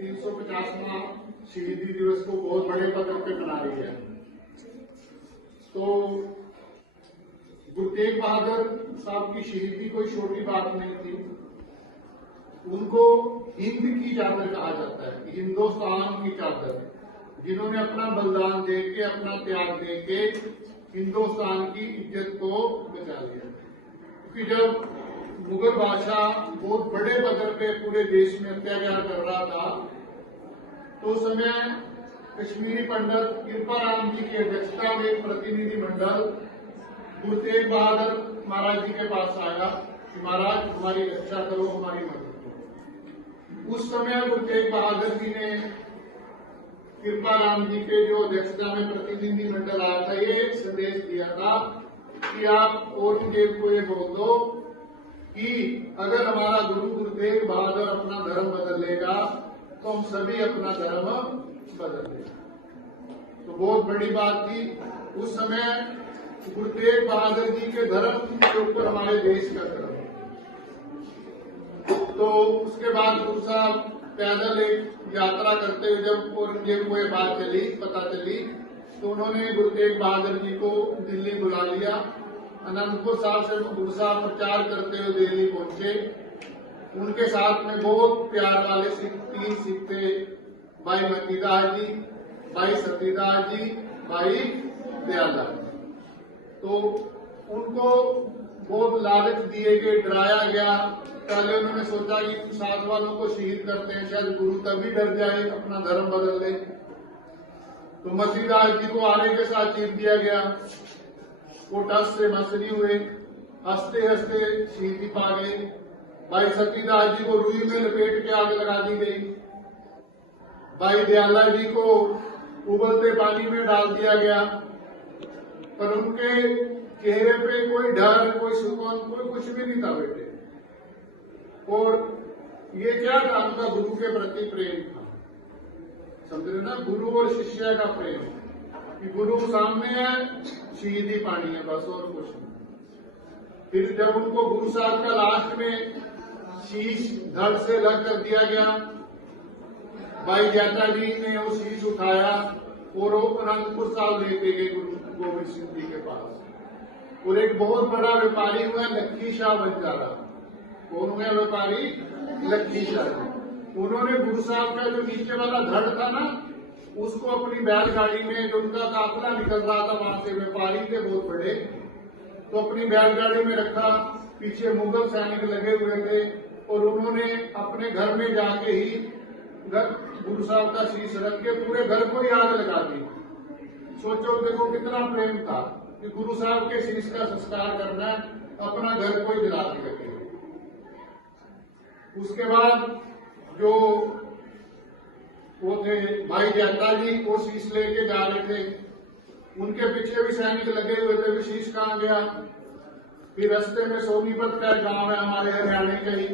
350वां शहीदी दिवस को बहुत बड़े पद्धर पे मना रही है। तो गुरु तेग बहादुर साहब की शहीदी कोई छोटी बात नहीं थी। उनको हिंद की चादर कहा जाता है, हिंदुस्तान की चादर, जिन्होंने अपना बलिदान देके, अपना त्याग देके हिंदुस्तान की इज्जत को बचा लिया। क्योंकि जब मुगल बादशाह बहुत बड़े पद्धर पे पूरे देश में अत्याचार कर रहा था, तो उस समय कश्मीरी पंडित कृपाराम जी की अध्यक्षता में एक प्रतिनिधि मंडल गुरु तेग बहादुर महाराज जी के पास आया कि महाराज हमारी रक्षा करो, हमारी मदद करो। उस समय गुरु तेग बहादुर जी ने कृपाराम जी के जो अध्यक्षता में प्रतिनिधि मंडल आया था, ये संदेश दिया था कि आप औरंगजेब को ये बोल दो कि अगर हमारा गुरु तेग बहादुर अपना धर्म बदल लेगा तो हम सभी अपना धर्म बदल लेंगे। तो बहुत बड़ी बात थी उस समय गुरु तेग बहादुर जी के धर्म के ऊपर हमारे देश का धर्म। तो उसके बाद गुरु साहब पैदल एक यात्रा करते हुए जब औरंगजेब को ये बात पता चली, तो उन्होंने गुरु तेग बहादुर जी को दिल्ली बुला लिया। अनंतपुर साहब से गुरु साहब प्रचार करते हुए दिल्ली पहुंचे। उनके साथ में बहुत प्यार वाले तीन सिख थे, भाई मतीदास जी, भाई सतीदास जी, भाई दयालदास जी। तो उनको बहुत लालच दिए गए, डराया गया। पहले उन्होंने सोचा कि साथ वालों को शहीद करते हैं, शायद गुरु तभी डर जाए, अपना धर्म बदल ले। तो मसीदास जी को आरे के साथ चीर दिया गया। वो टस से मसरी हुए, हंसते हंसते शहीदी पा गए। भाई सतीदास जी को रुई में लपेट के आग लगा दी गई। भाई दयाला जी को उबलते पानी में डाल दिया गया। पर उनके चेहरे पे कोई डर, कोई सुकून, कोई कुछ भी नहीं था बेटे। और ये क्या था, उनका गुरु के प्रति प्रेम था। समझ रहे ना, गुरु और शिष्य का प्रेम कि गुरु सामने है, शहीदी पानी है, बस और कुछ नहीं। फिर जब उनको गुरु साहब का लास्ट में शीश धड़ से लग कर दिया गया, भाई जाता जी ने वो शीश उठाया और वो अनंतपुर साहब लेके गए गुरु गोविंद सिंह जी के पास। और एक बहुत बड़ा व्यापारी हुआ लक्खी शाह बंजारा। कौन हुआ व्यापारी? लक्खी शाह। उन्होंने गुरु साहब का जो नीचे वाला धड़ था ना, उसको अपनी बैलगाड़ी में, जो उनका काफिला निकल रहा था वहां से, व्यापारी थे बहुत बड़े, तो अपनी बैलगाड़ी में रखा। पीछे मुगल सैनिक लगे हुए थे और उन्होंने अपने घर में जाके ही गुरु साहब का शीश रख के पूरे घर को ही आग लगा दी। सोचो, देखो कितना प्रेम था कि गुरु साहब के शीश का संस्कार करना है, अपना घर को ही जला दिया। उसके बाद जो वो थे भाई जाता जी, वो शीश लेके जा रहे थे, उनके पीछे भी सैनिक लगे हुए थे, भी शीश कहाँ गया। फिर रास्ते में सोनीपत का गांव है हमारे हरियाणा का ही,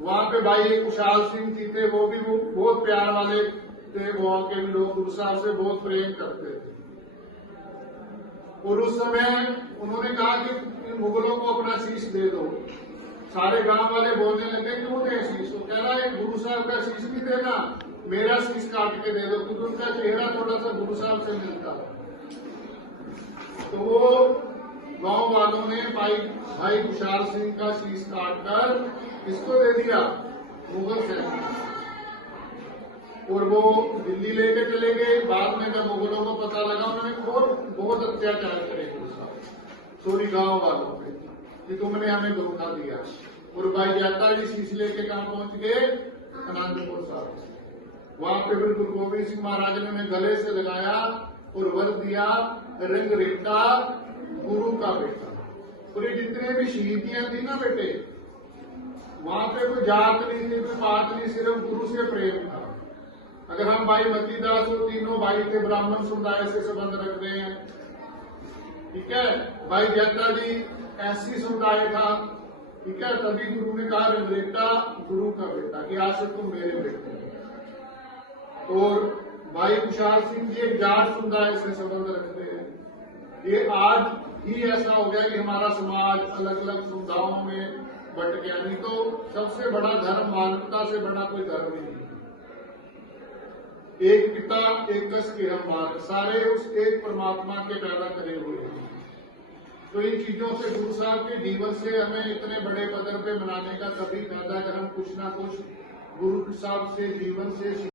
वहां पे भाई कुशाल सिंह जी थे, वो भी बहुत प्यार वाले थे। वहां के भी लोग गुरु साहब से बहुत प्रेम करते थे। और उस समय उन्होंने कहा कि मुगलों को अपना शीश दे दो। सारे गांव वाले बोलने लगे क्यों दे शीश? तो कह रहा है गुरु साहब का शीश भी देना, मेरा शीश काट के दे दो, क्योंकि उनका चेहरा थोड़ा सा गुरु साहब से मिलता। तो वो गांव वालों ने भाई कुशाल सिंह का शीश काटकर किसको दे दिया? मुगल सैनिक। और वो दिल्ली लेके चले गए। बाद में जब मुगलों को पता लगा, उन्होंने बहुत अत्याचार करे गुरु साहब सोरी गांव वालों पे कि तुमने हमें धोखा दिया। और भाई जाता जी शीश लेके कहां पहुंच गए? अनंतपुर साहब। वहां पे फिर गुरु गोविंद सिंह महाराज ने गले से लगाया और वर दिया, रंग रेखा गुरु का बेटा। और ये जितने भी शहीदियां थी ना बेटे, वहां पे कोई जात नहीं थी, कोई बात नहीं, सिर्फ गुरु से प्रेम था। अगर हम भाई मतीदास और तीनों भाई थे, ब्राह्मण समुदाय से संबंध रख रहे हैं, ठीक है। भाई जाता जी ऐसी समुदाय था, ठीक है। तभी गुरु ने कहा बेटा गुरु का बेटा, कि आज से तुम मेरे बेटे। और भाई कुशाल सिंह जी एक जाट समुदाय से संबंध रखते हैं। ये आज ही ऐसा हो गया कि हमारा समाज अलग अलग समुदायों में बट गया। नहीं तो सबसे बड़ा धर्म मानवता से बड़ा कोई धर्म ही नहीं। एक पिता एक कस के हम बालक, सारे उस एक परमात्मा के पैदा करे हुए हैं। तो इन चीजों से गुरु साहब के जीवन से हमें इतने बड़े पदर पे मनाने का कभी फायदा, अगर हम कुछ ना कुछ गुरु साहब से जीवन से